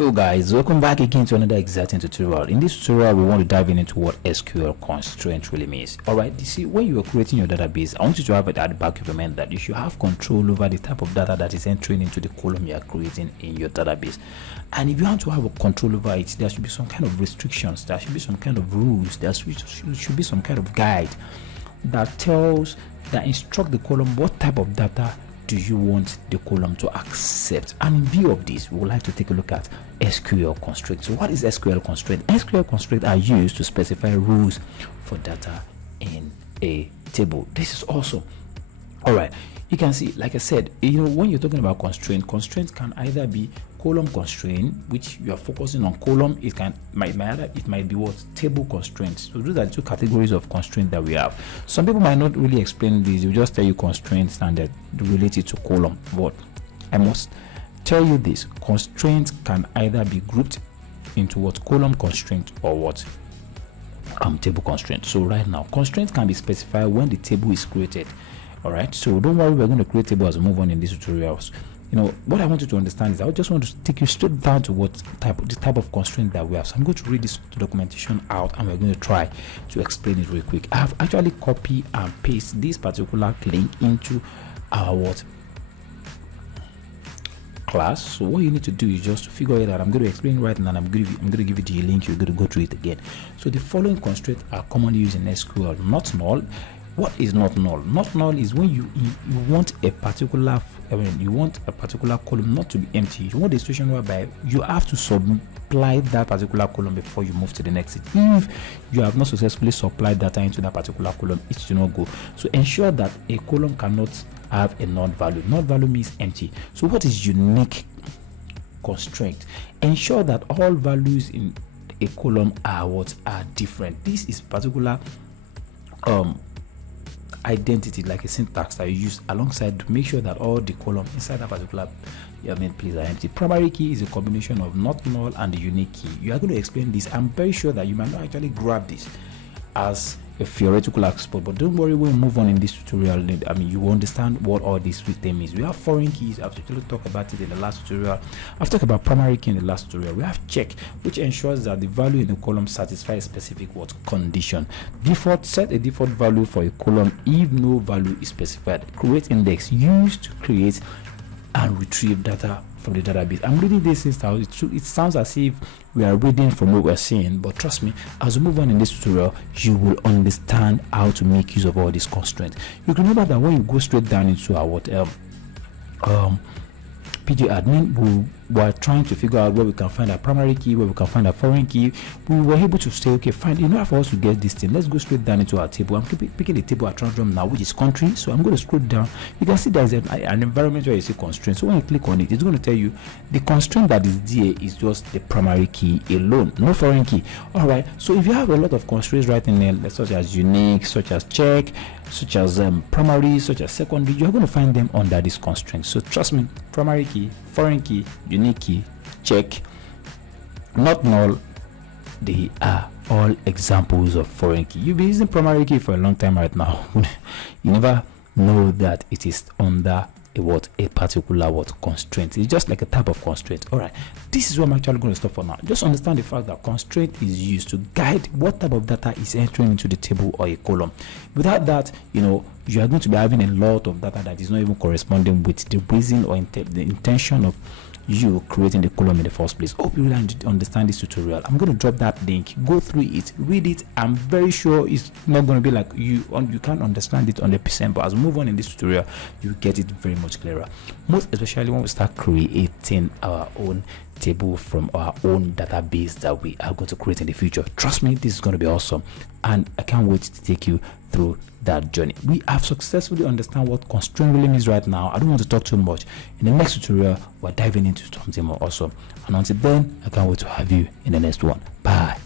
Yo guys, welcome back again to another exciting tutorial. In this tutorial, we want to dive into what SQL constraint really means. Alright, you see, when you are creating your database, I want you to have it at the back of your mind that you should have control over the type of data that is entering into the column you are creating in your database. And if you want to have a control over it, there should be some kind of restrictions, there should be some kind of rules, there should be some kind of guide that instruct the column what type of data do you want the column to accept. And in view of this, we would like to take a look at SQL constraints. So what is SQL constraint? SQL constraints are used to specify rules for data in a table. This is awesome. All right, you can see, like I said, when you're talking about constraints can either be column constraint, which you are focusing on column. It might be what table constraints. So those are the two categories of constraint that we have. Some people might not really explain this. You just tell you constraints and they're related to column. But I must tell you this: constraints can either be grouped into what column constraint or what table constraint. So right now, constraints can be specified when the table is created. All right, so don't worry, we're going to create table as we move on in these tutorials. What I want you to understand is I just want to take you straight down to the type of constraint that we have. So I'm going to read this documentation out and we're going to try to explain it real quick. I have actually copy and paste this particular link into our class. So what you need to do is just to figure it out. I'm going to explain right now, and I'm going to give you the link. You're going to go through it again. So the following constraints are commonly used in SQL. Not null. What is not null? Not null is when you want a particular column not to be empty. You want a situation whereby you have to supply that particular column before you move to the next. If you have not successfully supplied data into that particular column, it should not go. So ensure that a column cannot have a null value. Null value means empty. So what is unique constraint? Ensure that all values in a column are different. This is particular identity, like a syntax that you use alongside to make sure that all the columns inside that particular place are empty. Primary key is a combination of not null and the unique key. You are going to explain this. I'm very sure that you might not actually grab this as a theoretical aspect, but don't worry, we'll move on in this tutorial. You will understand what all these three things means. We have foreign keys. I've actually talked about it in the last tutorial. I've talked about primary key in the last tutorial. We have check, which ensures that the value in the column satisfies a specific condition. Default, set a default value for a column if no value is specified. Create index, used to create and retrieve data from the database. I'm reading this instance. It sounds as if we are reading from what we're seeing, but trust me, as we move on in this tutorial, you will understand how to make use of all these constraints. You can remember that when you go straight down into our PG admin, we were trying to figure out where we can find our primary key, where we can find our foreign key. We were able to say, okay, fine, in order for us to get this thing, let's go straight down into our table. I'm picking the table at random now, which is country. So I'm going to scroll down. You can see there's an environment where you see constraints. So when you click on it, it's going to tell you the constraint that is there is just the primary key alone, no foreign key. All right, so if you have a lot of constraints right in there, such as unique, such as check, such as primary, such as secondary, you're going to find them under these constraints. So trust me, primary key, foreign key, unique key, check, not null, they are all examples of foreign key. You've been using primary key for a long time right now. You never know that it is under a particular constraint. It's just like a type of constraint. All right, this is what I'm actually going to stop for now. Just understand the fact that constraint is used to guide what type of data is entering into the table or a column. Without that, you are going to be having a lot of data that is not even corresponding with the reason or the intention of you creating the column in the first place. Hope you really understand this tutorial. I'm going to drop that link. Go through it, read it. I'm very sure it's not going to be like you can't understand it 100%, but as we move on in this tutorial, you get it very much clearer. Most especially when we start creating our own table from our own database that we are going to create in the future. Trust me, this is going to be awesome, and I can't wait to take you through that journey. We have successfully understand what constraint really means right now. I don't want to talk too much. In the next tutorial, we're diving into something more awesome, and until then, I can't wait to have you in the next one. Bye.